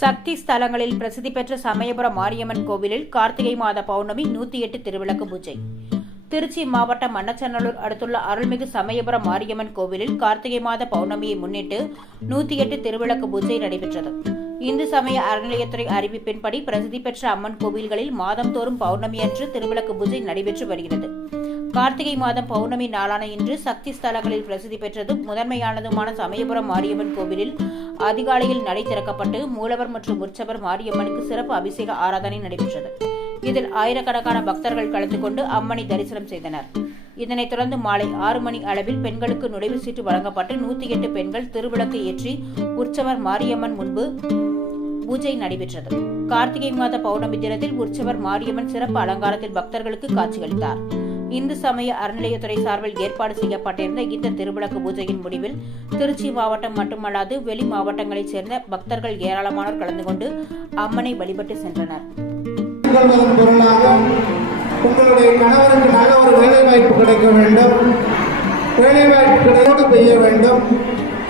சக்தி ஸ்தலங்களில் பிரசித்தி பெற்ற சமயபுரம் மாரியம்மன் கோவிலில் கார்த்திகை மாத பௌர்ணமி நூத்தி எட்டு திருவிளக்கு பூஜை. திருச்சி மாவட்டம் மண்ணச்சநல்லூர் அடுத்துள்ள அருள்மிகு சமயபுரம் மாரியம்மன் கோவிலில் கார்த்திகை மாத பௌர்ணமியை முன்னிட்டு நூத்தி எட்டு திருவிளக்கு பூஜை நடைபெற்றது. இந்து சமய அறநிலையத்துறை அறிவிப்பின்படி பிரசித்தி பெற்ற அம்மன் கோவில்களில் மாதந்தோறும் பௌர்ணமி அன்று திருவிளக்கு பூஜை நடைபெற்று வருகிறது. கார்த்திகை மாதம் பௌர்ணமி நாளான இன்று சக்தி ஸ்தலங்களில் பிரசித்தி பெற்றதும் முதன்மையானதுமான சமயபுரம் மாரியம்மன் கோவிலில் அதிகாலையில் நடை திறக்கப்பட்டு மூலவர் மற்றும் உற்சவர் மாரியம்மனுக்கு சிறப்பு அபிஷேக ஆராதனை நடைபெற்றது. இதில் ஆயிரக்கணக்கான பக்தர்கள் கலந்து கொண்டு அம்மனை தரிசனம் செய்தனர். இதனைத் தொடர்ந்து மாலை ஆறு மணி அளவில் பெண்களுக்கு நுழைவு சீட்டு வழங்கப்பட்டு நூத்தி எட்டு பெண்கள் திருவிளக்கு ஏற்றி உற்சவர் மாரியம்மன் முன்பு பூஜை நடைபெற்றது. கார்த்திகை மாத பௌர்ணமி தினத்தில் உற்சவர் மாரியம்மன் சிறப்பு அலங்காரத்தில் பக்தர்களுக்கு காட்சியளித்தார். இந்து சமய அறநிலையத்துறை சார்பில் ஏற்பாடு செய்யப்பட்டிருந்த இந்த திருவிளக்கு பூஜையின் முடிவில் திருச்சி மாவட்டம் மட்டுமல்லாது வெளி மாவட்டங்களைச் சேர்ந்த பக்தர்கள் ஏராளமானோர் கலந்து கொண்டு அம்மனை வழிபட்டு சென்றனர். உங்களுடைய கணவருக்கு நல்ல ஒரு வேலை வாய்ப்பு கிடைக்க வேண்டும். வேலை வாய்ப்பு கிடையாது பெய்ய வேண்டும்.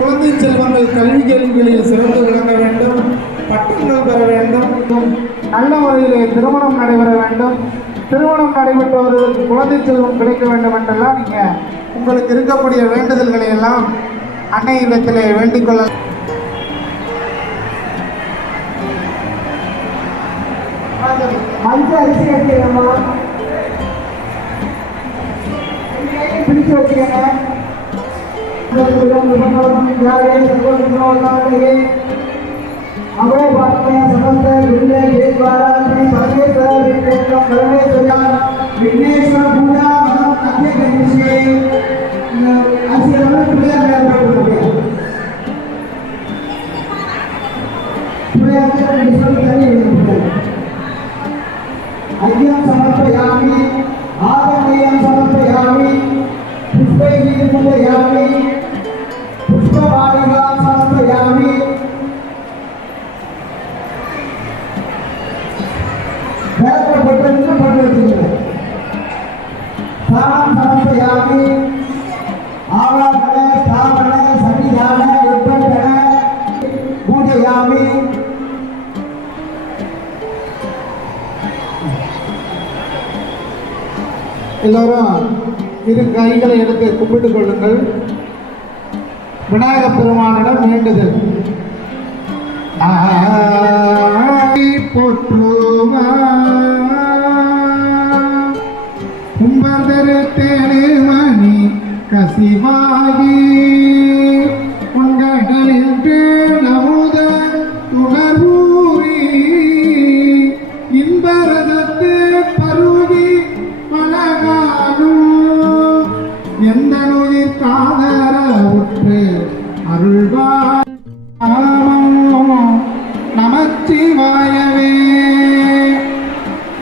குழந்தை செல்வங்கள் கல்வி கேள்விகளில் சிறந்து விளங்க வேண்டும். பட்டங்கள் பெற வேண்டும். நல்ல முறையிலே திருமணம் நடைபெற வேண்டும். திருமணம் நடைபெற்றவர்களுக்கு குழந்தை செல்வம் கிடைக்க வேண்டும் என்றெல்லாம் நீங்கள் உங்களுக்கு இருக்கக்கூடிய வேண்டுதல்களை எல்லாம் அன்னை இல்லத்திலே வேண்டிக் கொள்ள மஞ்சள் அரிசி கட்டிடமா பிடிச்சு வச்சுக்கோங்க. अगो वाक्य समस्त विघ्न के द्वारा श्री परमेश्वर विघ्नेश्वर परमेश्वर विघ्नेश्वर पूजा हम अच्छे कहीं से अच्छी रमन पूजा कर रहे हैं पूजा के निश्चय करें अयम समर्पयामि आगमयम समर्पयामि, पुष्पैः समर्पयामि வேலைக்கு போட்டு இன்னும் ஸ்தாபன சன்னிதான பூஜையாமி. எல்லோரும் இரு கைகளை எடுத்து கும்பிட்டுக் கொள்ளுங்கள். விநாயக பெருமானிடம் வேண்டுதல். ஆய் சிவாகி உங்களின் பேணமுத துணர்வூரி இன்பரதத்து பருகி அழகானும் எந்த நுயிர் காதர உற்று அருள்வார் நமச்சிவாயவே.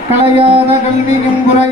கலையாத கல்வியும் குறை